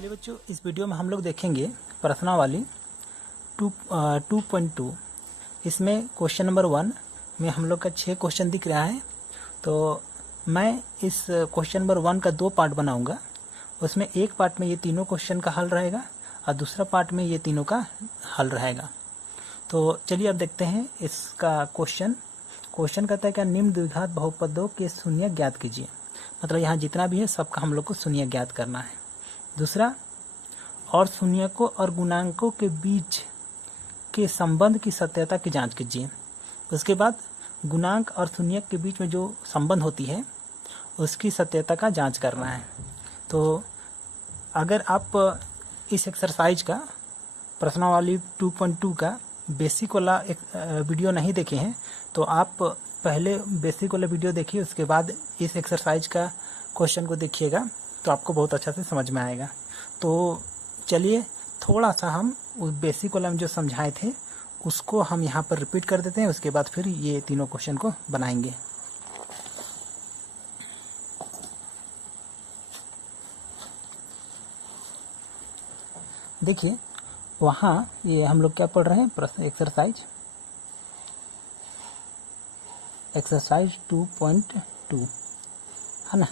चलिए बच्चों, इस वीडियो में हम लोग देखेंगे प्रश्नावली 2.2। इसमें क्वेश्चन नंबर 1 में हम लोग का 6 क्वेश्चन दिख रहा है। तो मैं इस क्वेश्चन नंबर 1 का 2 पार्ट बनाऊंगा। उसमें एक पार्ट में ये तीनों क्वेश्चन का हल रहेगा और दूसरा पार्ट में ये तीनों का हल रहेगा। तो चलिए अब देखते हैं इसका क्वेश्चन कहता है क्या, निम्न द्विघात बहुपदों के शून्य ज्ञात कीजिए। मतलब यहाँ जितना भी है सबका हम लोग को शून्य ज्ञात करना है। दूसरा, और शून्यकों और गुणांकों के बीच के संबंध की सत्यता की जांच कीजिए। उसके बाद गुणांक और शून्यक के बीच में जो संबंध होती है उसकी सत्यता का जांच करना है। तो अगर आप इस एक्सरसाइज का प्रश्नावली 2.2 का बेसिक वाला एक वीडियो नहीं देखे हैं तो आप पहले बेसिक वाला वीडियो देखिए, उसके बाद इस एक्सरसाइज का क्वेश्चन को देखिएगा तो आपको बहुत अच्छा से समझ में आएगा। तो चलिए थोड़ा सा हम उस बेसिक वाला में जो समझाए थे उसको हम यहाँ पर रिपीट कर देते हैं, उसके बाद फिर ये तीनों क्वेश्चन को बनाएंगे। देखिए वहाँ ये हम लोग क्या पढ़ रहे हैं, प्रश्न एक्सरसाइज 2.2 है ना।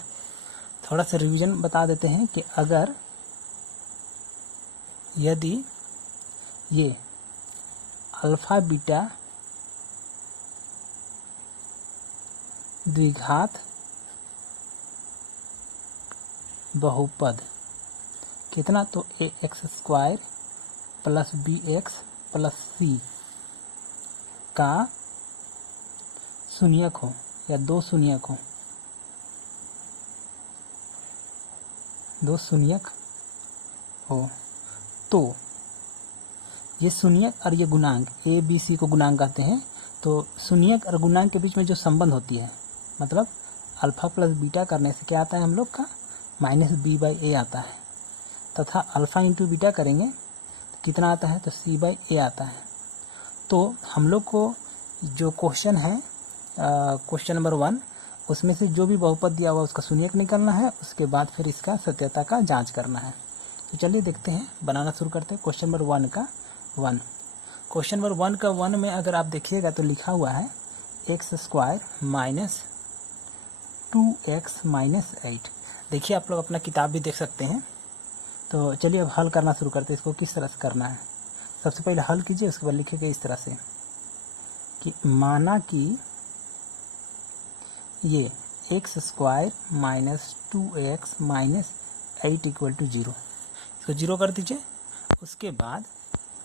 थोड़ा सा रिवीजन बता देते हैं कि अगर यदि ये अल्फा बीटा द्विघात बहुपद कितना, तो ax² plus bx plus c का शून्यक हो या दो शून्यक हो तो ये शून्यक और ये गुणांक a b c को गुणांक कहते हैं। तो शून्यक और गुणांक के बीच में जो संबंध होती है, मतलब अल्फा प्लस बीटा करने से क्या आता है हम लोग का -b/a आता है, तथा अल्फा इंटू बीटा करेंगे तो कितना आता है, तो c/a आता है। तो हम लोग को जो क्वेश्चन है क्वेश्चन नंबर 1 उसमें से जो भी बहुपद दिया हुआ उसका शून्यक निकालना है, उसके बाद फिर इसका सत्यता का जांच करना है। तो चलिए देखते हैं, बनाना शुरू करते हैं। क्वेश्चन नंबर 1 का 1, क्वेश्चन नंबर 1 का 1 में अगर आप देखिएगा तो लिखा हुआ है x² माइनस 2x माइनस 8। देखिए आप लोग अपना किताब भी देख सकते हैं। तो चलिए अब हल करना शुरू करते हैं। इसको किस तरह से करना है, सबसे पहले हल कीजिए, उसके बाद लिखिएगा इस तरह से कि माना कि ये x² minus 2x minus 8 equal to 0। इसको 0 कर दीजिए। उसके बाद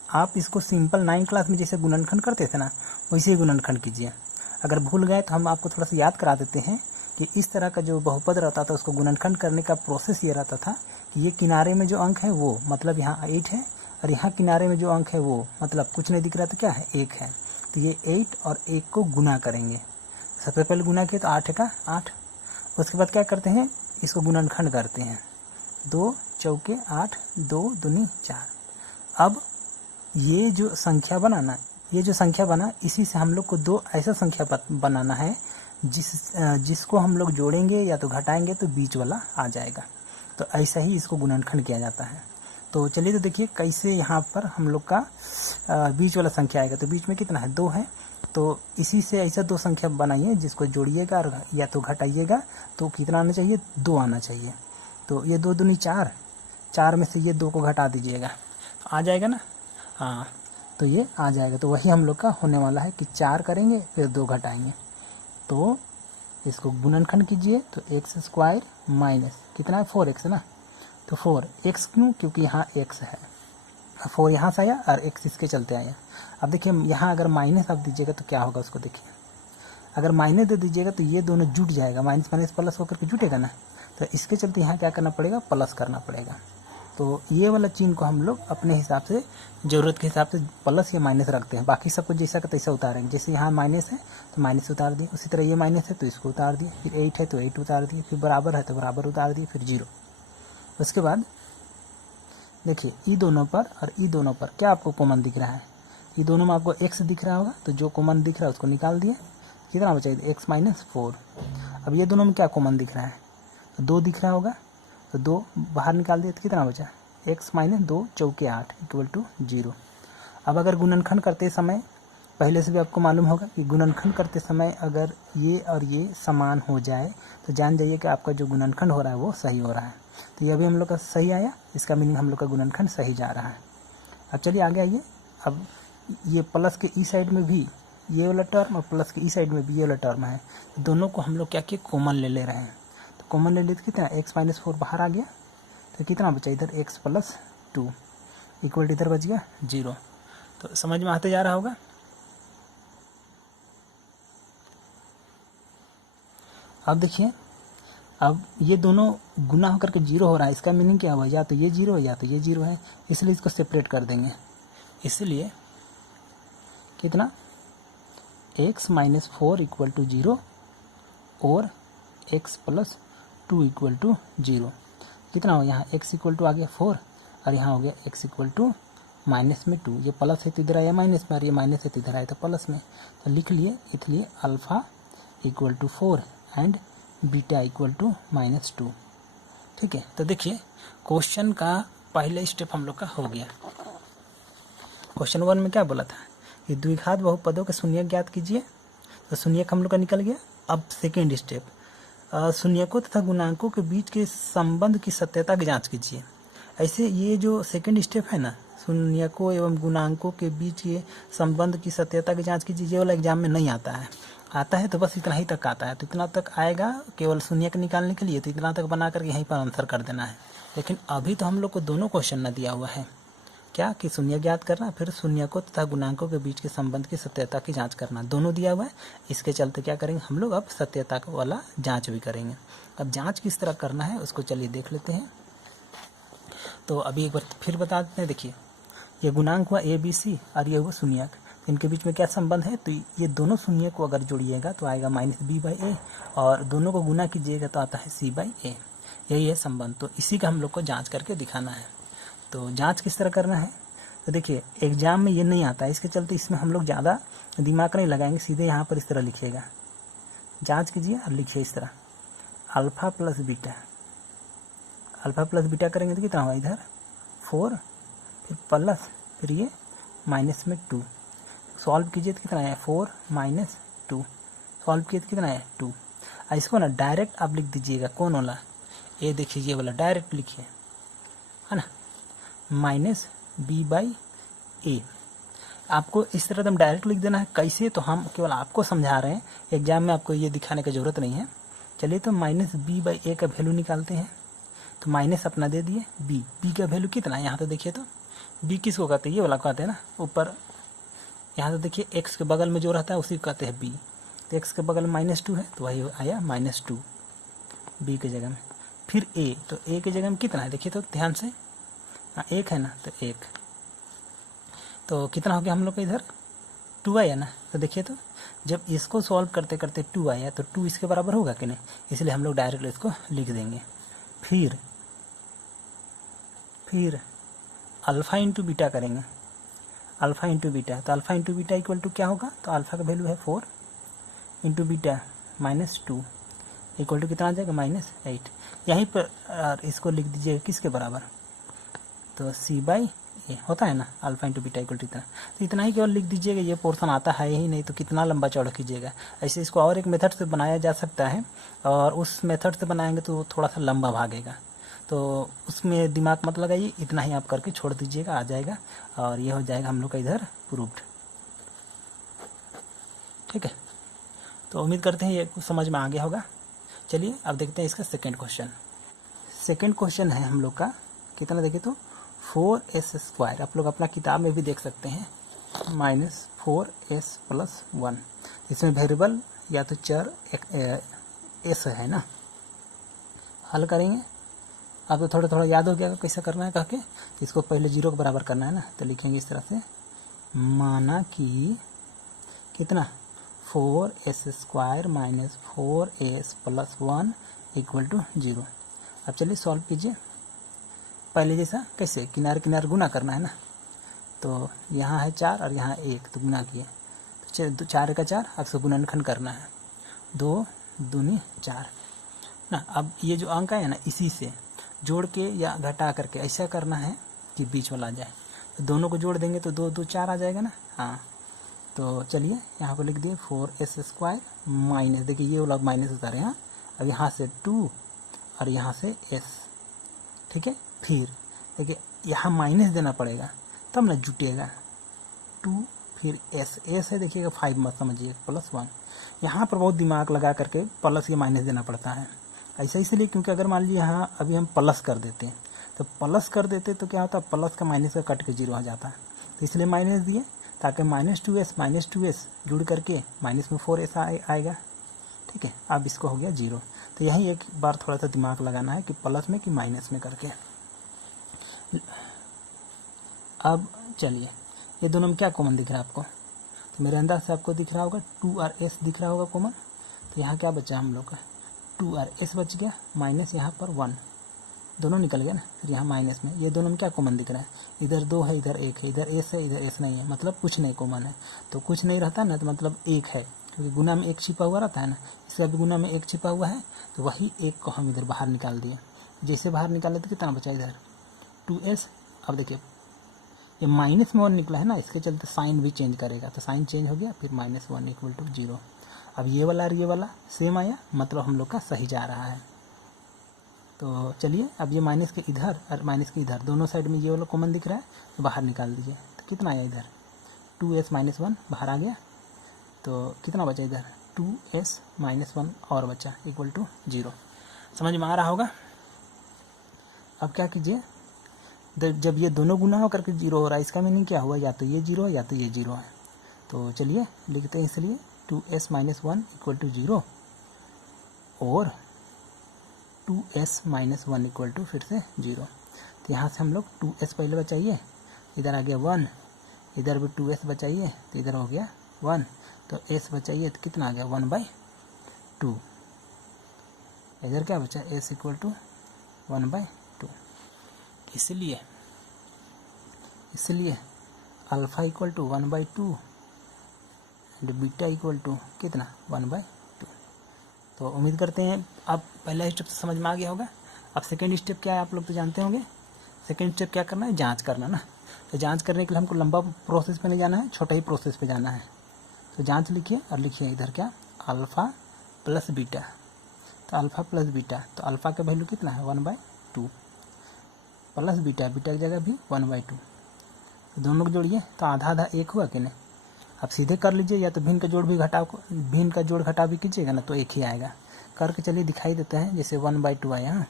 आप इसको सिंपल 9 क्लास में जैसे गुणनखंड करते थे ना, वैसे ही गुणनखंड कीजिए। अगर भूल गए तो हम आपको थोड़ा सा याद करा देते हैं कि इस तरह का जो बहुपद रहता था उसको गुणनखंड करने का प्रोसेस ये रहता था कि ये किनारे में जो अंक है वो मतलब यहाँ 8 है, और यहाँ किनारे में जो अंक है वो मतलब कुछ नहीं दिख रहा तो क्या है, 1 है। तो ये 8 और 1 को गुना करेंगे। सबसे पहले गुना किए तो 8 का 8। उसके बाद क्या करते हैं, इसको गुणनखंड करते हैं। 2 चौके 8, 2 दूनी 4। अब ये जो संख्या बना, इसी से हम लोग को दो ऐसा संख्या बनाना है जिसको हम लोग जोड़ेंगे या तो घटाएंगे तो बीच वाला आ जाएगा। तो ऐसा ही इसको गुणनखंड किया जाता है। तो चलिए तो देखिए कैसे यहाँ पर हम लोग का बीच वाला संख्या आएगा। तो बीच में कितना है, 2 है। तो इसी से ऐसा दो संख्या बनाइए जिसको जोड़िएगा और या तो घटाइएगा तो कितना आना चाहिए, 2 आना चाहिए। तो ये 2 दूनी 4, 4 में से ये 2 को घटा दीजिएगा तो आ जाएगा ना। हाँ, तो ये आ जाएगा। तो वही हम लोग का होने वाला है कि 4 करेंगे फिर 2 घटाएंगे। तो इसको गुणनखंड कीजिए तो x² माइनस कितना है, 4x ना। तो 4x क्यों, क्योंकि यहाँ x है, 4 यहाँ से आया और x इसके चलते आया। अब देखिए यहाँ अगर माइनस आप दीजिएगा तो क्या होगा उसको देखिए। अगर माइनस दे दीजिएगा तो ये दोनों जुट जाएगा, माइनस माइनस प्लस होकर के जुटेगा ना। तो इसके चलते यहाँ क्या करना पड़ेगा, प्लस करना पड़ेगा। तो ये वाला चिन्ह को हम लोग अपने हिसाब से ज़रूरत के हिसाब से प्लस या माइनस रखते हैं। बाकी सबको जैसा का तैसा उतारेंगे। जैसे यहाँ माइनस है तो माइनस उतार दिए, उसी तरह ये माइनस है तो इसको उतार दिए, फिर 8 है तो 8 उतार दिए, फिर बराबर है तो बराबर उतार दिए, फिर 0। उसके बाद देखिए ई दोनों पर और ई दोनों पर क्या आपको कॉमन दिख रहा है, ये दोनों में आपको x दिख रहा होगा। तो जो कॉमन दिख रहा है उसको निकाल दिए, कितना बचा, x माइनस 4। अब ये दोनों में क्या कॉमन दिख रहा है, तो 2 दिख रहा होगा, तो 2 बाहर निकाल दिए तो कितना बचा, x माइनस 2 चौके 8 इक्वल टू 0। अब अगर गुणनखंड करते समय पहले से भी आपको मालूम होगा कि गुणनखंड करते समय अगर ये और ये समान हो जाए तो जान जाइए कि आपका जो गुणनखंड हो रहा है वो सही हो रहा है। तो ये अभी हम लोग का सही आया, इसका मीनिंग हम लोग का गुणनखंड सही जा रहा है। अब चलिए आगे आइए। अब ये प्लस के ई साइड में भी ये वाला टर्म और प्लस के ई साइड में भी ये वाला टर्म है, तो दोनों को हम लोग क्या किए, कॉमन ले रहे हैं। तो कॉमन ले लिए तो कितना, x माइनस 4 बाहर आ गया, तो कितना बचा इधर x प्लस 2 इक्वल इधर बच गया 0। तो समझ में आते जा रहा होगा। अब देखिए, अब ये दोनों गुना होकर के 0 हो रहा है, इसका मीनिंग क्या हुआ, या तो ये 0 है या तो ये 0 है, इसलिए इसको सेपरेट कर देंगे। इसलिए कितना, x माइनस 4 इक्वल टू 0 और x प्लस 2 इक्वल टू 0। कितना हो, यहाँ x इक्वल टू आ गया 4 और यहाँ हो गया x इक्वल टू माइनस में 2। ये प्लस है तो इधर आया माइनस में और ये माइनस है तो इधर आया तो प्लस में। तो लिख लिए, इसलिए alpha equal to 4 and beta equal to minus 2। ठीक है, तो देखिए क्वेश्चन का पहला स्टेप हम लोग का हो गया। क्वेश्चन 1 में क्या बोला था कि द्विघात बहुपदों के शून्यक ज्ञात कीजिए, तो शून्यक हम लोग का निकल गया। अब सेकेंड स्टेप, शून्यकों तथा गुणांकों के बीच के संबंध की सत्यता की जांच कीजिए। ऐसे ये जो सेकेंड स्टेप है ना, शून्यकों एवं गुणांकों के बीच के संबंध की सत्यता की जांच कीजिए, ये वाला एग्जाम में नहीं आता है। आता है तो बस इतना ही तक आता है, तो इतना तक आएगा केवल शून्यक निकालने के लिए, तो इतना तक बना करके यहीं पर आंसर कर देना है। लेकिन अभी तो हम लोग को दोनों क्वेश्चन न दिया हुआ है, क्या कि शून्य ज्ञात करना, फिर शून्यकों तथा गुणांकों के बीच के संबंध की सत्यता की जांच करना, दोनों दिया हुआ है। इसके चलते क्या करेंगे हम लोग, अब सत्यता वाला जांच भी करेंगे। अब जांच किस तरह करना है उसको चलिए देख लेते हैं। तो अभी एक बार फिर बता देते हैं। देखिए, ये गुणांक हुआ a b c और ये हुआ शून्यक, इनके बीच में क्या संबंध है, तो ये दोनों शून्य को अगर जोड़िएगा तो आएगा माइनस b बाई ए, और दोनों को गुना कीजिएगा तो आता है c बाई ए। यही है संबंध, तो इसी का हम लोग को जांच करके दिखाना है। तो जांच किस तरह करना है, तो देखिए एग्जाम में ये नहीं आता है, इसके चलते इसमें हम लोग ज़्यादा दिमाग नहीं लगाएंगे, सीधे यहाँ पर इस तरह लिखिएगा, जांच कीजिए और लिखिए इस तरह, alpha plus beta. Alpha plus beta करेंगे तो कितना हुआ, इधर 4 फिर प्लस फिर ये माइनस में 2। सॉल्व कीजिए तो कितना है, 4 माइनस 2। सॉल्व किए तो कितना है 2। इसको ना डायरेक्ट आप लिख दीजिएगा, कौन वाला, ये देखिए ये वाला डायरेक्ट लिखिए, है ना, माइनस b बाई ए। आपको इस तरह एकदम डायरेक्ट लिख देना है। कैसे, तो हम केवल आपको समझा रहे हैं, एग्जाम में आपको ये दिखाने की ज़रूरत नहीं है। चलिए तो माइनस b बाई ए का वैल्यू निकालते हैं। तो माइनस अपना दे दिए, b का वैल्यू कितना है, यहाँ तो देखिए, तो b किसको कहते हैं, ये वाला कहते हैं ना ऊपर, यहाँ तो देखिए x के बगल में जो रहता है उसी को कहते हैं b। तो x के बगल में -2 है तो वही आया -2 b के जगह में। फिर a, तो a के जगह में कितना है, देखिए तो ध्यान से, हाँ 1 है ना, तो 1, तो कितना हो गया हम लोग का इधर 2 आया ना। तो देखिए, तो जब इसको सॉल्व करते करते 2 आया तो 2 इसके बराबर होगा कि नहीं, इसलिए हम लोग डायरेक्ट इसको लिख देंगे। फिर अल्फ़ा इंटू बीटा करेंगे, अल्फ़ा इंटू बीटा, तो alpha into beta equal to क्या होगा, तो अल्फ़ा का वैल्यू है 4 इंटू बीटा -2 इक्वल टू कितना आ जाएगा, -8। यहीं पर इसको लिख दीजिएगा किसके बराबर, तो c बाई ए होता है ना, alpha into beta equal to इतना। तो इतना ही केवल लिख दीजिएगा, ये पोर्शन आता है ही नहीं तो कितना लंबा चौड़ा कीजिएगा। ऐसे इसको और एक मेथड से बनाया जा सकता है, और उस मेथड से बनाएंगे तो थोड़ा सा लंबा भागेगा, तो उसमें दिमाग मत लगाइए, इतना ही आप करके छोड़ दीजिएगा, आ जाएगा, और ये हो जाएगा हम लोग का इधर प्रूव्ड। ठीक है, तो उम्मीद करते हैं ये कुछ समझ में आ गया होगा। चलिए अब देखते हैं इसका सेकेंड क्वेश्चन। सेकेंड क्वेश्चन है हम लोग का, कितना देखें तो 4s², आप लोग अपना किताब में भी देख सकते हैं, -4s + 1। इसमें वेरिएबल या तो चर s है ना। हल करेंगे, अब तो थोड़ा थोड़ा याद हो गया कैसे करना है कह के। इसको पहले 0 के बराबर करना है ना, तो लिखेंगे इस तरह से, माना कि कितना 4s² - 4s + 1 = 0। अब चलिए सॉल्व कीजिए, पहले जैसा कैसे, किनारे किनारे गुना करना है ना। तो यहाँ है 4 और यहाँ 1, तो गुना किए, तो 4 का 4, अब से गुणनखंड करना है, 2 दूनी 4 ना। अब ये जो अंक है ना, इसी से जोड़ के या घटा करके ऐसा करना है कि बीच वाला आ जाए। तो दोनों को जोड़ देंगे तो 2 2 4 आ जाएगा ना। हाँ, तो चलिए यहाँ पर लिख दिए 4s² माइनस, देखिए ये वाला माइनस उतारे। हाँ, अब यहाँ से 2 और यहाँ से s, ठीक है। फिर देखिए यहाँ माइनस देना पड़ेगा तब ना जुटेगा। 2 फिर s है, देखिएगा 5 मत समझिए, +1। यहाँ पर बहुत दिमाग लगा करके प्लस या माइनस देना पड़ता है। ऐसा इसलिए क्योंकि अगर मान लीजिए यहाँ अभी हम प्लस कर देते हैं, तो प्लस कर देते तो क्या होता है, प्लस का माइनस का कट के 0 आ जाता है। तो इसलिए माइनस दिए ताकि -2s जुड़ करके माइनस में 4s आएगा, ठीक है। अब इसको हो गया 0। तो यही एक बार थोड़ा सा दिमाग लगाना है कि प्लस में कि माइनस में करके। अब चलिए ये दोनों में क्या कॉमन दिख रहा है आपको, तो मेरे अंदाज से आपको दिख रहा होगा 2 और s दिख रहा होगा कॉमन। तो यहाँ क्या बचा हम लोग का, 2 और s बच गया, माइनस यहाँ पर 1, दोनों निकल गए ना। फिर यहाँ माइनस में ये दोनों में क्या कॉमन दिख रहा है, इधर 2 है, इधर 1 है, इधर s है, इधर s नहीं है, मतलब कुछ नहीं कॉमन है। तो कुछ नहीं रहता ना, तो मतलब 1 है, क्योंकि गुना में 1 छिपा हुआ रहता है ना, इससे अभी गुना में 1 छिपा हुआ है, तो वही 1 को हम इधर बाहर निकाल दिए। जैसे बाहर निकाले तो कितना बचा इधर 2s। अब देखिए ये माइनस में 1 निकला है ना, इसके चलते साइन भी चेंज करेगा, तो साइन चेंज हो गया, फिर -1 = 0। अब ये वाला और ये वाला सेम आया, मतलब हम लोग का सही जा रहा है। तो चलिए अब ये माइनस के इधर और माइनस के इधर दोनों साइड में ये वाला कॉमन दिख रहा है, तो बाहर निकाल दीजिए। तो कितना आया इधर 2s - 1 बाहर आ गया, तो कितना बचा इधर 2s - 1 और बचा = 0। समझ में आ रहा होगा। अब क्या कीजिए, जब ये दोनों गुना हो करके 0 हो रहा है, इसका मीनिंग क्या हुआ, या तो ये 0 है या तो ये 0 है। तो चलिए लिखते हैं, इसलिए 2s - 1 = 0 और 2s - 1 = फिर से 0। तो यहाँ से हम लोग 2s पहले बचाइए, इधर आ गया 1, इधर भी 2s बचाइए तो इधर हो गया 1, तो s बचाइए तो कितना आ गया 1/2। इधर क्या बचा, s = 1/2। इसलिए अल्फा = 1/2 एंड बीटा = कितना 1/2। तो उम्मीद करते हैं अब पहला स्टेप समझ में आ गया होगा। अब सेकंड स्टेप क्या है आप लोग तो जानते होंगे। सेकंड स्टेप क्या करना है, जांच करना ना। तो जांच करने के लिए हमको लंबा प्रोसेस पे नहीं जाना है, छोटा ही प्रोसेस पे जाना है। तो जांच लिखिए और लिखिए इधर क्या, अल्फ़ा प्लस बीटा। तो अल्फ़ा प्लस बीटा, तो अल्फ़ा का वैल्यू कितना है 1/2 प्लस बीटा, बीटा की जगह भी 1/2। तो दोनों को जोड़िए तो आधा आधा 1 हुआ कि नहीं। आप सीधे कर लीजिए, या तो भिन्न का जोड़ भी घटाव, भिन्न का जोड़ घटाव भी कीजिएगा ना तो 1 ही आएगा। करके चलिए दिखाई देता है, जैसे 1/2 आया, हाँ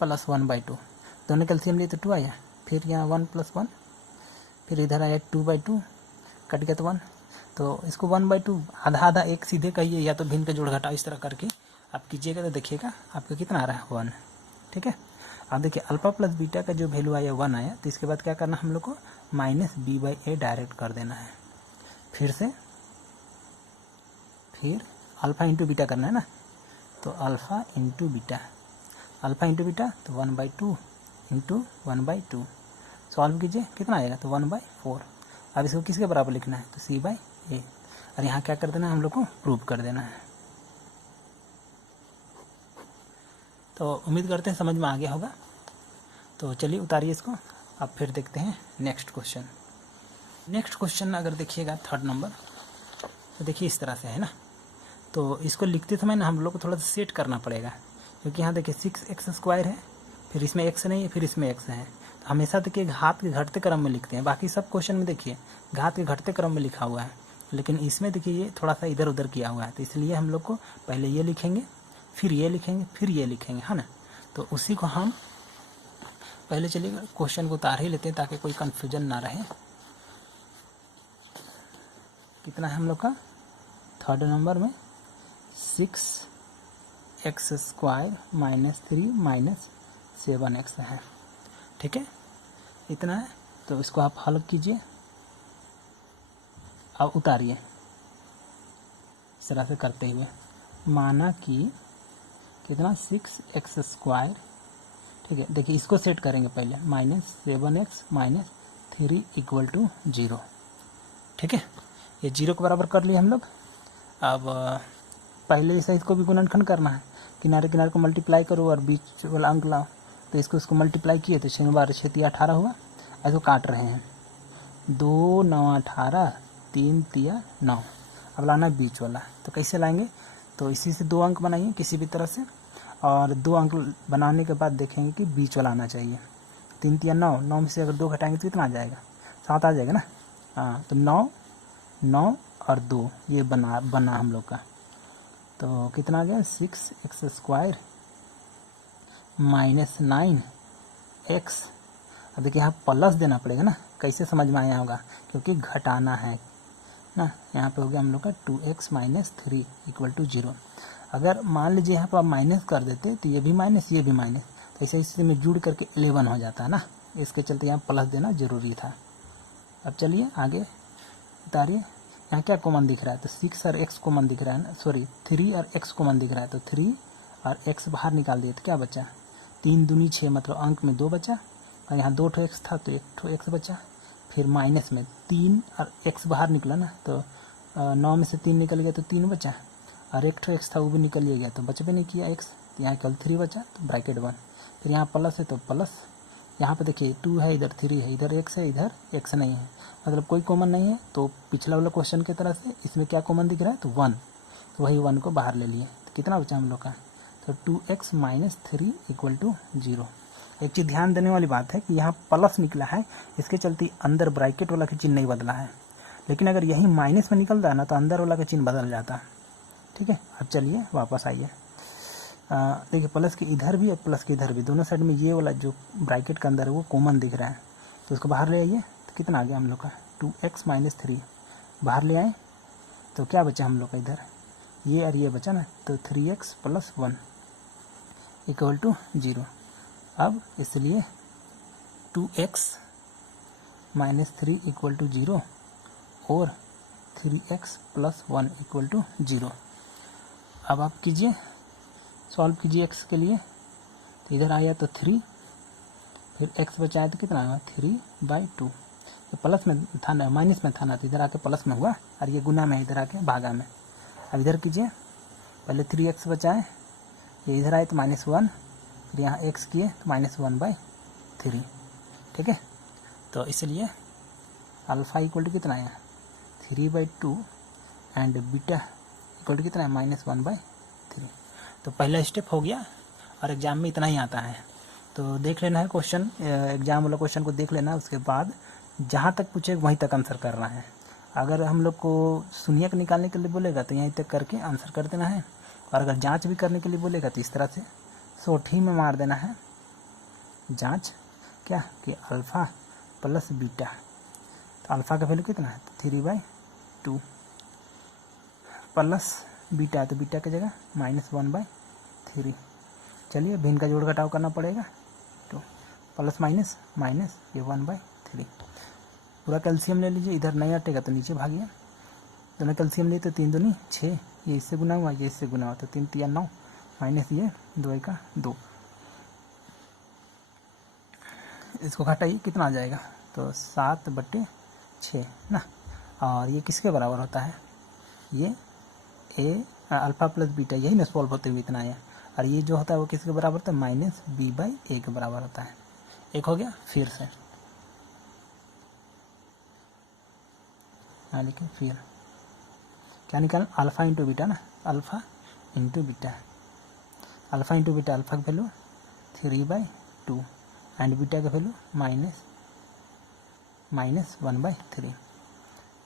प्लस 1/2, दोनों कैल्सियम लिए तो 2 आया, फिर यहाँ 1 + 1, फिर इधर आया 2/2, कट गया तो 1। तो इसको 1/2 आधा आधा 1 सीधे कहिए, या तो भिन्न का जोड़ घटाव इस तरह करके आप कीजिएगा तो देखिएगा आपका कितना आ रहा है 1, ठीक है। अब देखिए अल्फ़ा प्लस बीटा का जो वैल्यू आया 1 आया, तो इसके बाद क्या करना हम लोग को -b/a डायरेक्ट कर देना है। फिर अल्फ़ा इंटू बीटा करना है ना, तो alpha into beta, alpha into beta तो 1/2 इंटू 1/2 सॉल्व कीजिए, कितना आएगा तो 1/4। अब इसको किसके बराबर लिखना है तो c/a, और यहाँ क्या कर देना है हम लोग को प्रूव कर देना है। तो उम्मीद करते हैं समझ में आ गया होगा। तो चलिए उतारिए इसको। अब फिर देखते हैं नेक्स्ट क्वेश्चन। नेक्स्ट क्वेश्चन अगर देखिएगा 3rd नंबर, तो देखिए इस तरह से है ना। तो इसको लिखते समय ना हम लोग को थोड़ा सा सेट करना पड़ेगा, क्योंकि यहाँ देखिए 6x² है, फिर इसमें x नहीं है, फिर इसमें x है। तो हमेशा देखिए घात के घटते क्रम में लिखते हैं, बाकी सब क्वेश्चन में देखिए घात के घटते क्रम में लिखा हुआ है, लेकिन इसमें देखिए ये थोड़ा सा इधर उधर किया हुआ है। तो इसलिए हम लोग को पहले ये लिखेंगे, फिर ये लिखेंगे, फिर ये लिखेंगे, है ना। तो उसी को हम पहले चलिए क्वेश्चन को उतार ही लेते हैं ताकि कोई कन्फ्यूजन ना रहे। कितना है हम लोग का 3rd नंबर में 6x² - 3 - 7x है, ठीक है, इतना है। तो इसको आप हल कीजिए, अब उतारिए इस तरह से करते हुए। माना कि कितना 6x², ठीक है। देखिए इसको सेट करेंगे पहले, -7x - 3 = 0, ठीक है। ये 0 के बराबर कर लिए हम लोग। अब पहले इस को भी गुणनखंड करना है, किनारे किनारे को मल्टीप्लाई करो और बीच वाला अंक लाओ, तो इसको मल्टीप्लाई किए तो 6 बार 6 तिया 18 हुआ। ऐसे काट रहे हैं, 2 9 18, 3 तिया 9। अब लाना बीच वाला, तो कैसे लाएंगे, तो इसी से 2 अंक बनाइए किसी भी तरह से, और 2 अंक बनाने के बाद देखेंगे कि बीच वाला आना चाहिए। 3 तिया 9, 9 में से अगर 2 घटाएंगे तो कितना आ जाएगा, 7 आ जाएगा ना। हाँ, तो 9 9 और 2 ये बना हम लोग का। तो कितना आ गया, 6x² माइनस 9x। अब देखिए यहाँ प्लस देना पड़ेगा ना, कैसे समझ में आया होगा, क्योंकि घटाना है ना। यहाँ पे हो गया हम लोग का 2x माइनस 3 इक्वल टू 0। अगर मान लीजिए यहाँ पर आप माइनस कर देते तो ये भी माइनस ये भी माइनस, तो ऐसे इसी में जुड़ करके 11 हो जाता है ना, इसके चलते यहाँ प्लस देना ज़रूरी था। अब चलिए आगे उतारिए, यहाँ क्या कॉमन दिख रहा है, तो 6 और x कॉमन दिख रहा है ना, सॉरी 3 और x कॉमन दिख रहा है, तो 3 और x बाहर निकाल दिए तो क्या बचा, 3 दूनी 6, मतलब अंक में 2 बचा, और यहाँ 2 x था तो 1 x बचा। फिर माइनस में 3 और x बाहर निकला ना, तो 9 में से 3 निकल गया तो 3 बचा, और 1 x था वो भी निकल गया, तो बच भी नहीं किया x, तो यहाँ कल 3 बचा, तो ब्रैकेट 1। फिर यहाँ प्लस है तो प्लस, यहाँ पे देखिए 2 है, इधर 3 है, इधर x है, इधर x नहीं है, मतलब कोई कॉमन नहीं है। तो पिछला वाला क्वेश्चन की तरह से इसमें क्या कॉमन दिख रहा है, तो 1, तो वही 1 को बाहर ले लिए, तो कितना बचा हम लोग का, तो 2x माइनस 3 इक्वल टू 0। एक चीज़ ध्यान देने वाली बात है कि यहाँ प्लस निकला है, इसके चलते अंदर ब्रैकेट वाला का चिन्ह नहीं बदला है, लेकिन अगर यही माइनस में निकलता है ना तो अंदर वाला का चिन्ह बदल जाता है। ठीक है, अब चलिए वापस आइए, देखिए प्लस के इधर भी और प्लस के इधर भी, दोनों साइड में ये वाला जो ब्रैकेट के अंदर है वो कॉमन दिख रहा है, तो उसको बाहर ले आइए, तो कितना आ गया हम लोग का, 2x माइनस 3 बाहर ले आए तो क्या बचा हम लोग का, इधर ये और ये बचा ना, तो 3x प्लस 1 इक्वल टू 0। अब इसलिए 2x माइनस 3 इक्वल टू 0 और 3x प्लस 1 इक्वल टू 0। अब आप कीजिए, सॉल्व कीजिए x के लिए, तो इधर आया तो 3, फिर x बचाया तो कितना आया 3/2, तो प्लस में था ना, माइनस में था ना, तो इधर आके प्लस में हुआ, और ये गुना में इधर आके भागा में। अब इधर कीजिए, पहले 3x बचाए, ये इधर आए तो -1, फिर यहाँ x किए तो -1/3। ठीक है, तो इसलिए अल्फ़ा इक्वल टू कितना आया 3/2 एंड बीटा इक्वल टू कितना है -1/3। तो पहला स्टेप हो गया, और एग्ज़ाम में इतना ही आता है, तो देख लेना है क्वेश्चन, एग्ज़ाम वाला क्वेश्चन को देख लेना, उसके बाद जहाँ तक पूछे वहीं तक आंसर करना है। अगर हम लोग को शून्यक निकालने के लिए बोलेगा तो यहीं तक करके आंसर कर देना है, और अगर जांच भी करने के लिए बोलेगा तो इस तरह से सोठी में मार देना है जांच, क्या कि अल्फ़ा प्लस बीटा, तो अल्फ़ा का वैल्यू कितना है 3/2 प्लस बीटा, तो बीटा की जगह -1/3। चलिए भिन्न का जोड़ घटाव करना पड़ेगा, तो प्लस माइनस माइनस ये 1/3, पूरा कैल्शियम ले लीजिए, इधर नहीं हटेगा तो नीचे भागिए, दोनों कैल्शियम लिए तो 3 दूनी 6, ये इससे गुना हुआ ये इससे गुना हुआ, तो 3 तिया 9 माइनस ये 2 का 2, इसको घटाइए कितना आ जाएगा, तो 7/6 ना, और ये किसके बराबर होता है, ये ए अल्फ़ा प्लस बीटा, यही ना सॉल्व होते हुए इतना आया, और ये जो होता है वो किसके बराबर होता है -b/a के बराबर होता है। एक हो गया, फिर से लेकिन फिर क्या निकालना, अल्फ़ा इंटू बीटा ना, alpha into beta, alpha into beta, alpha का वैल्यू 3/2 एंड बीटा का वैल्यू -1/3,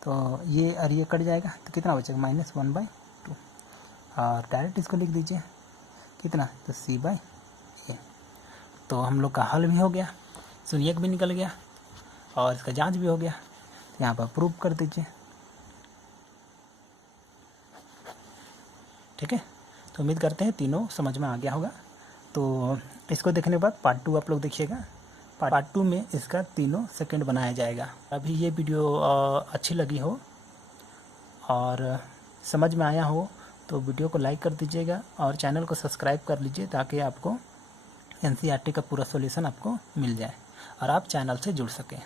तो ये और ये कट जाएगा तो कितना बचेगा -1/2, और डायरेक्ट इसको लिख दीजिए कितना, तो c/a। तो हम लोग का हल भी हो गया, शून्यक भी निकल गया, और इसका जांच भी हो गया, तो यहाँ पर प्रूव कर दीजिए। ठीक है, तो उम्मीद करते हैं तीनों समझ में आ गया होगा। तो इसको देखने के बाद पार्ट 2 आप लोग देखिएगा, पार्ट 2 में इसका तीनों सेकंड बनाया जाएगा। अभी ये वीडियो अच्छी लगी हो और समझ में आया हो तो वीडियो को लाइक कर दीजिएगा, और चैनल को सब्सक्राइब कर लीजिए, ताकि आपको NCERT का पूरा सॉल्यूशन आपको मिल जाए और आप चैनल से जुड़ सकें।